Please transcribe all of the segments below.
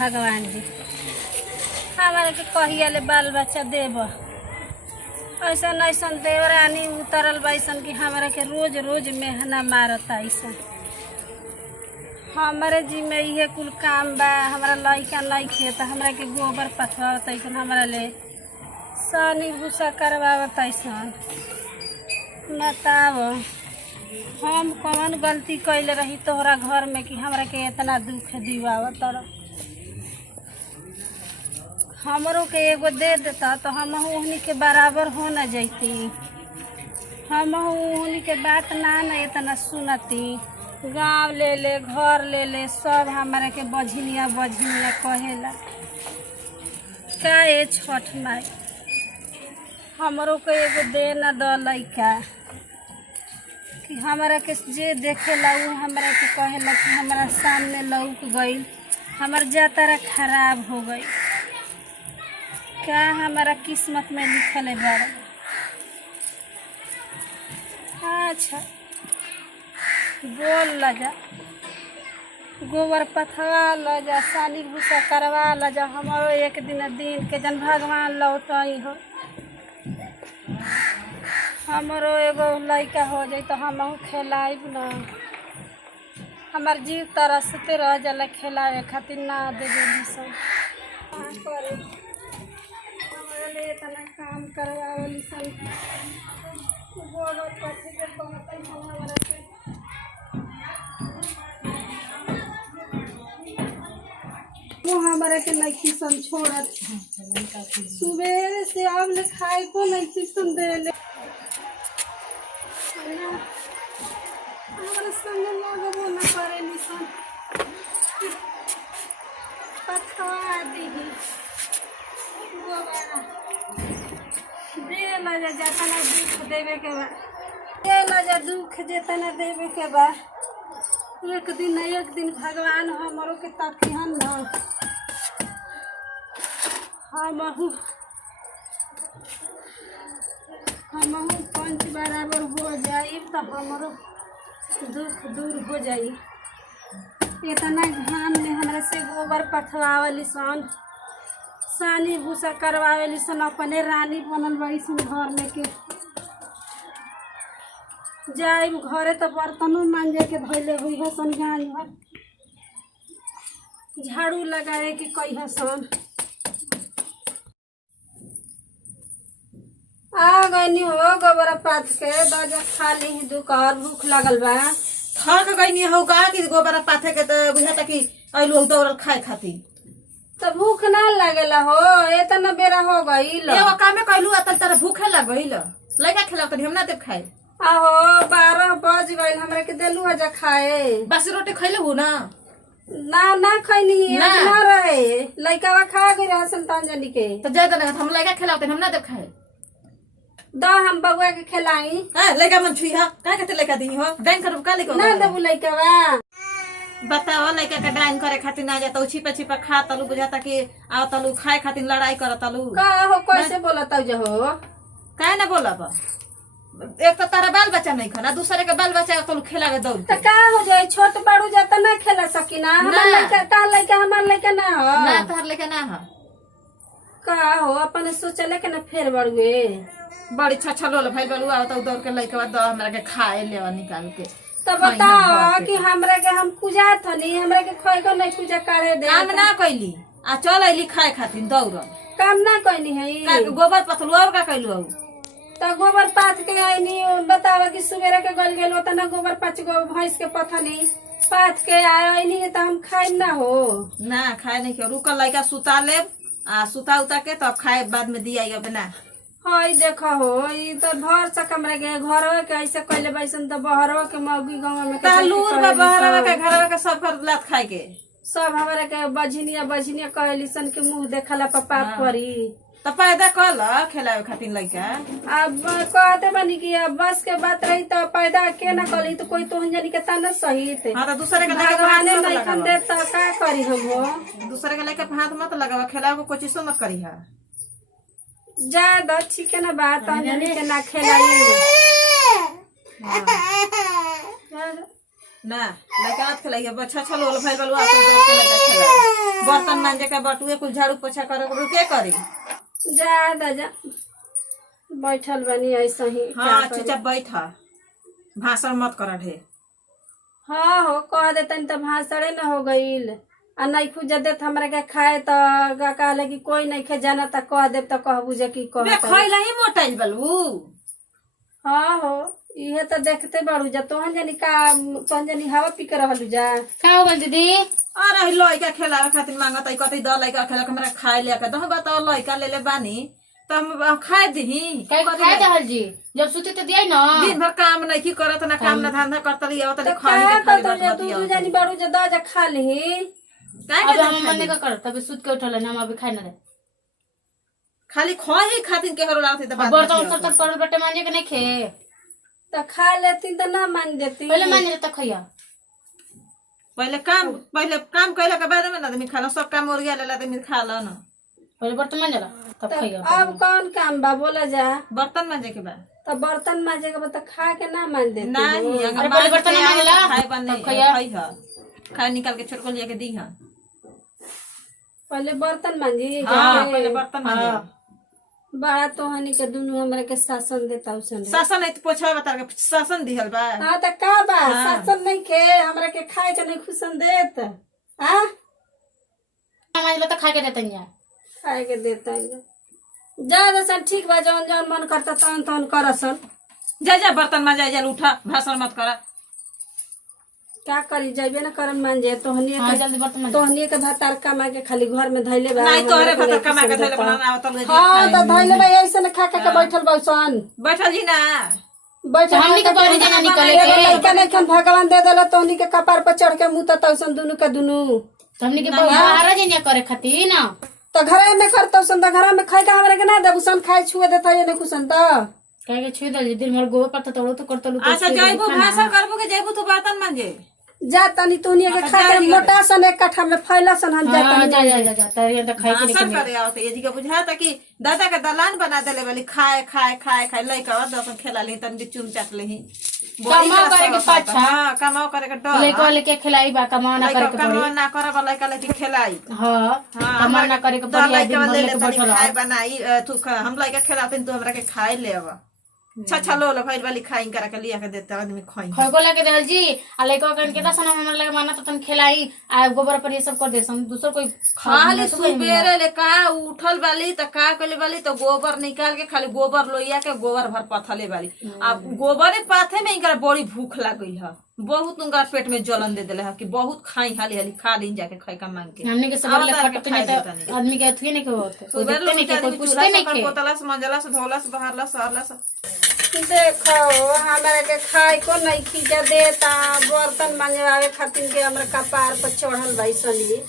भगवान जी हमारे के कहिया ले बाल बच्चा देब। ऐसा ऐसा देवरानी उतरल बैसन कि हमारा के रोज रोज मेहना मारता। ऐसा हमारे जी में इहे कुल काम बा। हमारा लइका लइके तो हमरा के गोबर पथवावत ऐसन हमारा ले सानी भूसा करवावत ऐसन। बताव हम कौन गलती कैले रही तोहरा घर में कि हमरा के इतना दुख दिवावत। हमरों के एगो दे देता तो हम उन्हीं के बराबर हो न जैती। हम उन्हीं के बात ना इतना सुनती। गाँव ले ले घर ले ले सब हमारे के बझनिया बझनिया कहेला। का ए छठ माई हमरों के एगो दे न द लइका कि हमारा के जे देखेला उ हमारा के कहेला कि हमारा सामने लौक गई हमार जातरा खराब हो गई। क्या हमारा किस्मत में लिखल है बार। अच्छा बोल लजा गोबर पथवा लजा सानी भूसा करवा लजा। हमारो एक दिन के जन भगवान लौटई हो। हमारो एगो लइका हो जाए तो हम खिलाइब न। हमार जीव तरसते रह जाला खिलावे खातिर ना देवे सब करे। इतना काम करवावली सन गोबर पथी के कहते हमारा के वो हमारा के लड़की सन छोड़त सुबह से अब ले खाए को लड़की सन दे ले हमारा संग लगबो ना करे निसन पथवा दीदी गोबर दे लजा जातना दुख देवे के बा। दे लजा दुख जेतना देवे के बा। एक दिन भगवान हमरो के तकिहन न। हमहू पंच बराबर हो जाई तो हमरो दुख दूर हो जाई। इतना घाम में हमरा से गोबर पथवावली सन सानी भूसा करवावेली सन अपने रानी बनल बड़ी सन घर में के जाए घरे तो बर्तनों मांजे के धैले हुई है सन। गाँव भर झाड़ू लगाए के कही है सन। आ गई हो गोबर पाथ के दजा खा ली दुकार भूख लगल बा। थक गई हो का कि गोबर पाथे के तो बुझाता कि अइलो दौड़ल खाए खातिर तो भूख ना लगेला हो। इतना बेरा हो गई एगो कामे कइलू अतल तर भूखे लगइल लइका खिलाव तनी हम ना देब खाए। आहो 12 बज गई हमरा के देलू हजा खाए। बस रोटी खइले हो ना ना खैनी ना रहे लइकावा खा गई रहसन तंजनी के तो जाय दना हम लइका खिलाव तनी हम ना देब खाए। द हम बबुआ के खिलाई। हां लइका मन छुई हा का कहते लइका दी हो बैंक कर का लेके ना देबू लइकावा। बताओ लइका के डाइन करे खातिर ना जाता छिपा छिपा खा तलू बुझाता कि आ तलू खाए खातिर लड़ाई करतलू का हो कैसे बोलत हो हो काहे ना बोलब। एक तो तारा बाल बच्चा नहीं खाना दूसरे के बाल बच्चा तलू खिलावे दौड़ तो का हो जाए छोट बड़ू जाता ना खेला सकीना। हमार लइका ता लइका हमार लइका ना हो ना तार लइका ना हो का हो अपन सोचले के ना फेर बड़ुए बड़ी छछलोल भइल बलू आ तो दौड़ के लइका द हमरा के खाए ले निकाल के। तो बताओ कि हमरा के हम पूजा थनी हमरा के खोई को नहीं पूजा करे दे काम ना कइली आ चल आइली खाए खातिर दौड़ काम ना कइनी है का गोबर पथलू और का कइलू तो गोबर पाथ के आईनी। बतावा कि सुबेरे के गल गेल ओतना गोबर 5 गो भैंस के पथनी पाथ के आईनी तो हम खाए ना हो ना खाए नहीं के रुकल लइका सुता ले आ सुता उता के तब खाए बाद में दिया अब ना। हई देखो हो ई तो भर से कमरा के घरवा के ऐसे कइले बैसन तो बहरवा के मौगी गांव में तालूर बा बहरवा के घरवा के सब कर लात खाए के सब हमरा के बझनिया कहली सन के मुंह देखला पाप परी तो पैदा कल खिलावे खातिर लइका। अब कहते बनी कि अब बस के बात रही तो पैदा के ना कली तो कोई तो जनी के तना सही थे। हां तो दूसरे के भगवाने नहीं खन दे तो का करी हम हो दूसरे के लइका हाथ मत लगावा खिलावे को कोशिश मत करी है। ज्यादा ठीक है ना बात अंजलि के ना खिलाई ना लड़का हाथ खेलाई है बच्चा छल होल भाई बलुआ अपन दोस्त के लड़का खेला बर्तन मांजे के बटुए कुल झाड़ू पोछा करे के करी जा दादा बैठल बनी ऐसा ही हाँ चुपचाप बैठ भाषण मत कर ढे हाँ हो कह देतन तो भाषणे न हो गईल आ नहीं खुज देत हमरा के खाए तो कहले कि कोई नहीं खे जाना तो कह देब तो कहबू जे की बे कह खइला ही मोटाइल बलू हाँ हो इहे तो देखते बाड़ू जा तोहन जनी हवा पी के रहलू जा का हो गल दीदी? अरे लइका खेलावे खातिर मांगत है कथी द लइका खेला हमरा खाए ले के दह बताओ लइका ले ले बानी त हम खाए दही काय खाए दहल जी जब सुते तो दिया ना दिन भर काम नहीं की करत ना काम ना धंधा करत रही आवत तो खाई का के खाली करतो जे बात तू बतिया जनी बाड़ू जे द जा खा लेही काहे अब के हम मन का कर तब सुत के उठल ना हम अभी खाए ना दे खाली खही खातिर के हरो लागत त बात बर्तन सब तक पड़ल बटे मांजे के नहीं खे तो खा लेती तो ना मान देती पहले मांजे तक खइया पहले काम कइला के बाद में ना आदमी खाना सब काम और गया ले आदमी खा ल ना पहले बर्तन मांजला तब तो खइया अब कौन काम बा बोला जा बर्तन मांजे के बाद तो बर्तन मांजे के बाद तो खा के ना मान देती नहीं अरे अगर पहले बर्तन ना मांजला खाए बने तब खइया खाई ह खाए निकाल के छोड़ को लिया के दी हां पहले बर्तन मांजी हां पहले बर्तन मांजे बड़ा तोहनी के दुनू हमरा के शासन देता उसन शासन है तो पोछा बता के शासन दिहल बा हाँ तो का बा शासन नहीं के हमरा के खाए के नहीं खुशन देत हाँ मांजला तो खा के देतन या खाए के देता है जा दसन ठीक बा जौन जौन मन करता तौन तौन करसन जा जा बर्तन मांजा जा उठा भाषण मत करा क्या करी जाइबे ना करन मान जाए तोहनी हां के जल्दी बर्तन मांज तोहनी के भातार कमा के खाली घर में धैले बा नहीं तोहरे भतर कमा के धैले बनाना आवत ले हाँ तो धैले बा ऐसे न खा खा के बैठल बौसन बैठल जी ना बैठल हमनी के बाहर जाना निकले एगो के लइका नहीं खन भगवान दे देला तोहनी के कपार पर चढ़ के मुंह तौसन दुनू के दुनू तो हमनी के बाहर जानिया करे खातिर ना तो घर में करतो सन तो घर में खाए का हमरा के ना देबू सन खाए छुए देता ये नहीं कुसन तो काहे के छुई दल दिन मोर गोबर पत्ता तोड़ो तो करतलू तो अच्छा जाइबो भाषण करबो के जाइबो तू बर्तन मांजे जा तनी तोहनी के खा के मोटा सन एक कट्ठा में फैला सन हम जा हां तनी जा तरिया तो खाए के भाषण करे आवत ये जी के बुझाता कि दादा के दलान बना देले वाली खाए खाए खाए खाए लइका और दसन खेला ली तन चुम चाट लेही कमाओ करे के पाछा हां कमाओ करे के डर लइका लेके खिलाई बा कमाओ ना करे के कमाओ पड़ी ना करे वाला लइका लेके खेलाई हां कमाओ ना करे के पड़ी लइका दिन ले लेके ले बैठल खाए बनाई तू हम लइका खिलाते तू हमरा के खाए ले आवा छछा लो लो भइल वाली खाई करा के लिया के देते आदमी खाई खइको लगे रहल जी आ लइका कन के दसन हमरा लगे माना तो तन खिलाई आ गोबर पर ये सब कर देसन दूसर कोई खाली सुबेरे ले का उठल वाली त का कले वाली तो गोबर निकाल के खाली गोबर लोइया के गोबर भर पथले वाली आ गोबरे पाथे में इनका बड़ी भूख लागई ह बहुत उनका पेट में जलन दे देले ह कि बहुत खाई हाली हाली खा लीन जाके खाई का मांग के हमने के सब ले खट पे तो आदमी के अथी नहीं के होते कोई सुबह देखते नहीं के कोई पूछते नहीं के बोतला से मंजला से धोला से बहारला सहरला से देखो हमरा के खाए को नहीं खींचा देता बर्तन मंजवावे खातिर के हमरा कपार पर चढ़ल बैसनी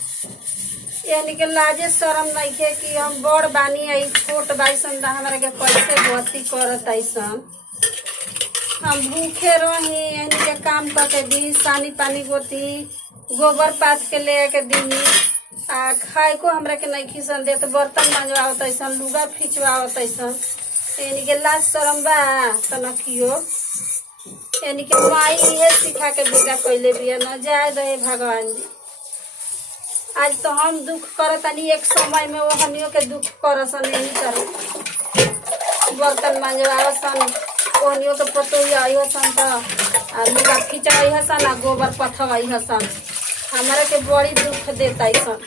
यानी के लाजे शरम नहीं के कि हम बड़ बानी आई छोट बाइसन हमरा के कैसे गति करत ऐसन हम भूखे रही यानी के काम करके दी सानी पानी गोती गोबर पात के ले के दी आ खाए को हमरा के नहीं खींचन देत बर्तन मंजवावत ऐसन लुगा खिंचवावत ऐसन यानी के लाज शरम बा तो न कियो यानी के माई इहे सिखा के बेटा कैले बिया न जाए दे भगवान जी आज तो हम दुख करतनी एक समय में वो हनियो के दुख करसन यही तरह बर्तन मंजवावसन ओहनियो के पतोई आइयो सन तो आ लुगा खिंचवाई हसन आ गोबर पथवाई हसन हमारे के बड़ी दुख देता ऐसन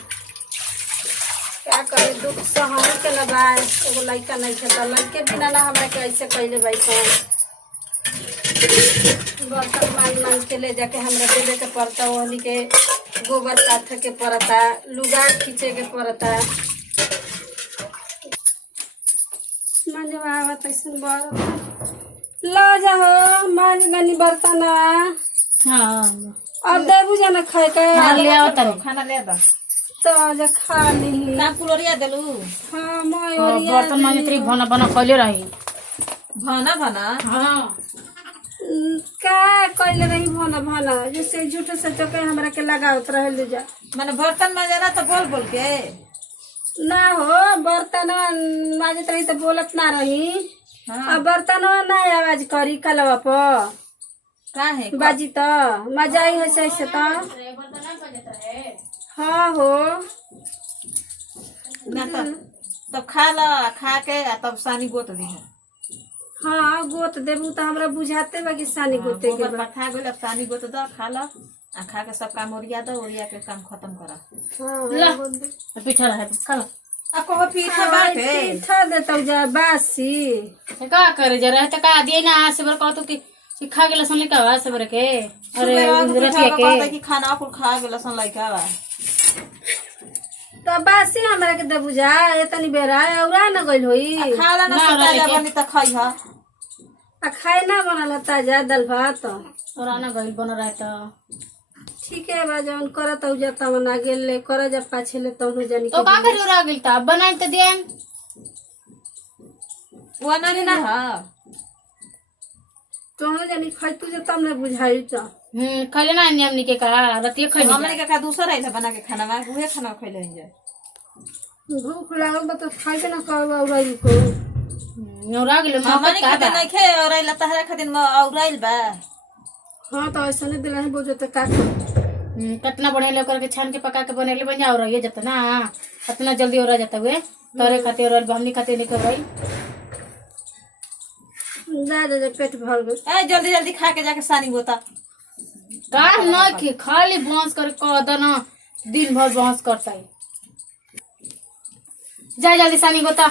क्या करे दुख सहन के न बा एगो लड़का नहीं खेता लड़के बिना ना हमरा के ऐसे कैले बैसन बर्तन मांग मांग के ले जाके हमरा देवे के पड़ता ओहनी के गोबर काथ के पड़ता लुगा खींचे के पड़ता मंजवावत ऐसन बर ला जाओ मांग गनी बर्तन हां अब देबू जाना खाए के ले आओ तनी खाना ले दा तो जा खा ली ना कुलोरिया देलू हाँ मयूरिया बर्तन मांजे तरी भना भना खइले रही भना भना हां का कैले रही भना भना जैसे झूठ से चके हमरा के लगावत रहे ले जा माने बर्तन मांजना तो बोल बोल के ना हो बर्तन माजत रही तो बोलत ना रही हाँ। अब बर्तन ना आवाज करी कलवा पर का है बाजी तो मजा आई है ऐसे तो। हाँ हो ना तब खा ला, खा के आ तब सानी गोत दी है। हाँ गोत देबू तो हमरा बुझाते बा कि सानी गोते के गोबर बा। पथा गेल, अब सानी गोत दो, खा ला आ खा के सब काम ओरिया दो, ओरिया के काम खत्म करा। ला हाँ पीछा रहे खा लो। आ कहो पीठा बाटे पीठा देता जा बासी। तो का करे जरा तो का दिए ना से बर कहतो कि खा गेल सन का से बर के। अरे रतिया के कि खाना कुल खा गेल सन लइका बा। तो बासी हमरा के देबू जा एतनी बेरा औरा न गइल होई। खा ला ना ताजा बनी त खइहा। आ खाए ना बनल ताजा दाल भात। और आना गइल बन रहा तो ठीक है बा जवन करत औ जाता मना गेल ले कर जा पाछे ले तौनो जानी तो का करी रह गेल त बनाई त देन। वो ना ना हा तौनो जानी खइतू जे तब ने बुझाई त। खले ना नियम निके का रतिया खइ हमरे के का दूसरा आइला बना के खाना बा, उहे खाना खइले हैं। भूख लागल बा तो खाइबे ना करबा औराई को। नौरा गेल हमरे का के नहीं खे और आइला तहरा खातिर म औराइल बा। हाँ तो ऐसा नहीं दिला है बोझ तो का कितना बढ़िया लेकर के छान के पका के बनेले बन जा और ये जत ना कितना जल्दी हो जाता हुए तोरे खातिर और हमनी खातिर लेकर भाई जा जा पेट भर गए। ए जल्दी जल्दी खा के जाके सानी गोता। का न कि खाली बांस कर कदना दिन भर बांस करता है। जा जल्दी सानी गोता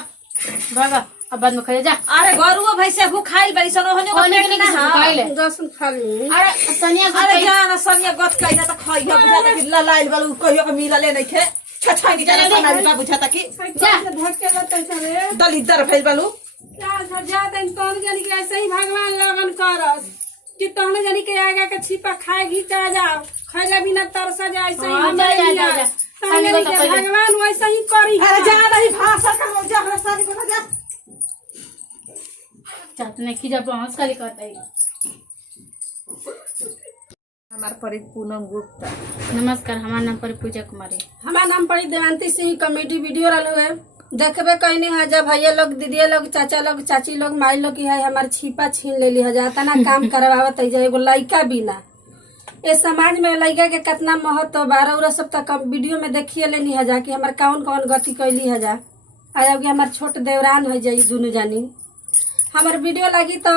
भागा अब बाद में खाए जा। अरे गरुआ भैंसे भूख खाइल बड़ी सन ओहने को खाने पेट के ना लिए हा। खाइले दसन खा ली। अरे सनिया अरे जाना सनिया गत कइना त खइहा, बुझाता कि ललाइल बालू कहियो के मिलले नहीं खे। छछाई नि जाना सना बा बुझाता कि जा धक्के लते चले दलिदर भइल बालू। जा जा तन तौन जानी के ऐसे ही भगवान लगन करस कि तौन जानी के आगे के छिपा खाए घिचा जाओ खैला बिना तरसा जा ऐसे ही हाँ, हम जा, जा, जा। सानी को तो पहले- भगवान वैसे ही करी। अरे जा नहीं भाषा का हो जा, हमरा सानी गोता जा। चाहते नहीं कि जब बांस खाली करता है। हमार परी पूनम गुप्ता। नमस्कार हमारा नाम पर पूजा कुमारी। हमारा नाम पड़ी देवांती सिंह। कॉमेडी वीडियो रहल हुए देखबे कहनी है जब भैया लोग दीदी लोग चाचा लोग चाची लोग माई लोग की है हमार छिपा छीन ले ली है जाता ना काम करवावत है एगो लड़का बिना। इस समाज में लड़का के कितना महत्व बा रउरा सब तक वीडियो में देखिए लेनी है जा कि हमार कौन कौन गति कैली है जा। आ जब हमार छोट देवरान है जाई दोनों जानी हमार वीडियो लगी तो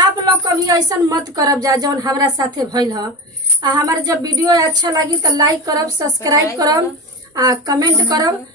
आप लोग कभी ऐसा मत करब जा जौन हमारा साथे भइल ह। आ हमार जब वीडियो अच्छा लगी तो लाइक करब, सब्सक्राइब करब, आ कमेंट करब